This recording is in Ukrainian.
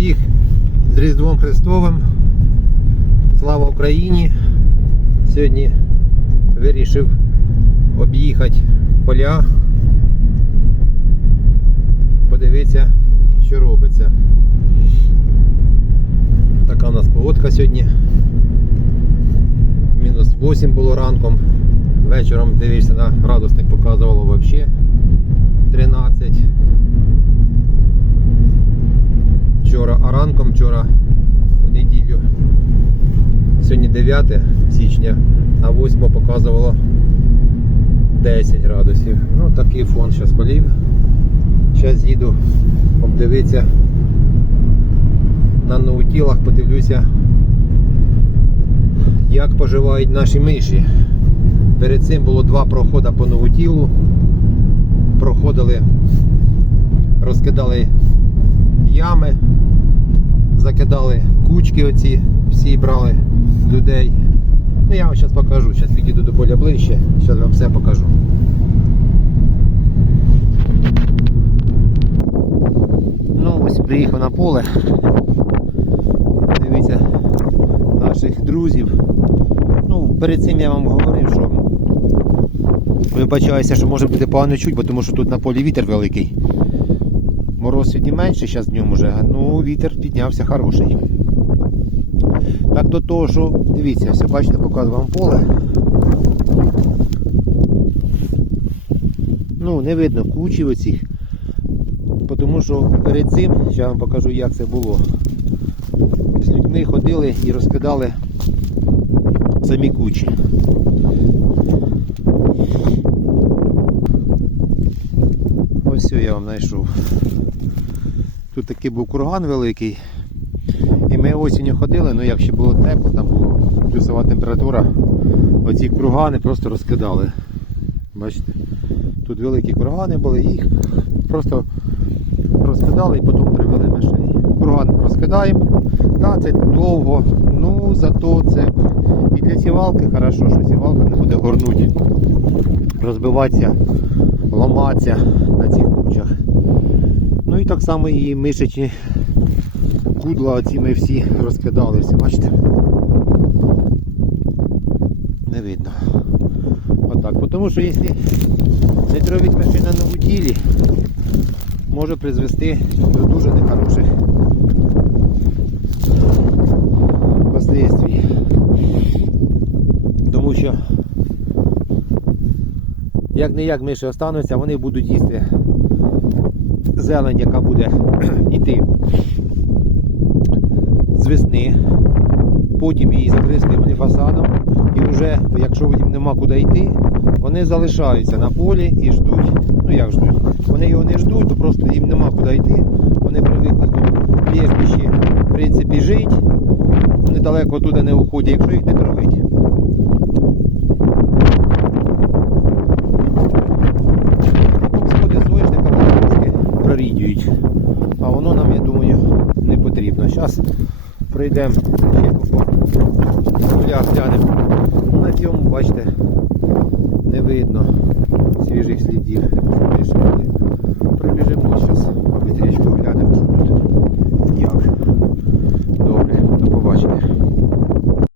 всіх з Різдвом Христовим. Слава Україні! Сьогодні вирішив об'їхати поля, подивитися, що робиться. Така у нас погодка сьогодні. Мінус 8 було ранком. Вечором дивишся на градусник показувало взагалі 13. Вчора, а ранком вчора у неділю. Сьогодні 9 січня, а 8 показувало 10 градусів. Ну такий фон зараз полів. Зараз їду обдивитися на ноутілах, подивлюся, як поживають наші миші. Перед цим було два проходи по новотілу. Проходили, розкидали ями, закидали кучки оці, всі брали людей. Ну я вам зараз покажу, зараз підійду до поля ближче, зараз вам все покажу. Ну ось приїхав на поле. Дивіться наших друзів. Ну, перед цим я вам говорив, що вибачаюся, що може буде погано чуть, бо тому що тут на полі вітер великий. Мороз сьогодні менше, зараз днем уже, ну вітер піднявся хороший. Так до того, що дивіться, все, бачите, показую вам поле. Ну, не видно кучі оцих. Тому що перед цим, я вам покажу, як це було. З людьми ходили і розкидали самі кучі. Ось все я вам знайшов. Тут такий був курган великий. І ми осінню ходили, ну як ще було тепло, там була плюсова температура, оці кургани просто розкидали. Бачите? Тут великі кургани були, їх просто розкидали і потім привели мишей. Курган розкидаємо. Да, це довго, ну зато це і для сівалки хорошо, що сівалка не буде горнути, розбиватися, ламатися на цих кучах. Ну і так само і мишечні кудла оці ми всі розкидалися, бачите? Не видно. Отак. Тому що якщо не травить мишей на нову може призвести до дуже нехороших последствий. Тому що як не як миші остануться, вони будуть їсти зелень, яка буде йти з весни. Потім її вони фасадом. І вже, якщо їм нема куди йти, вони залишаються на полі і ждуть. Ну як ждуть? Вони його не ждуть, то просто їм нема куди йти. Вони привикли тут в в принципі, жити. Вони далеко туди не уходять, якщо їх не травить. Потім сходи соняшника вони трошки. А воно нам, я думаю, не потрібно. Зараз прийдемо ще по полях глянемо. На цьому, бачите, не видно свіжих слідів.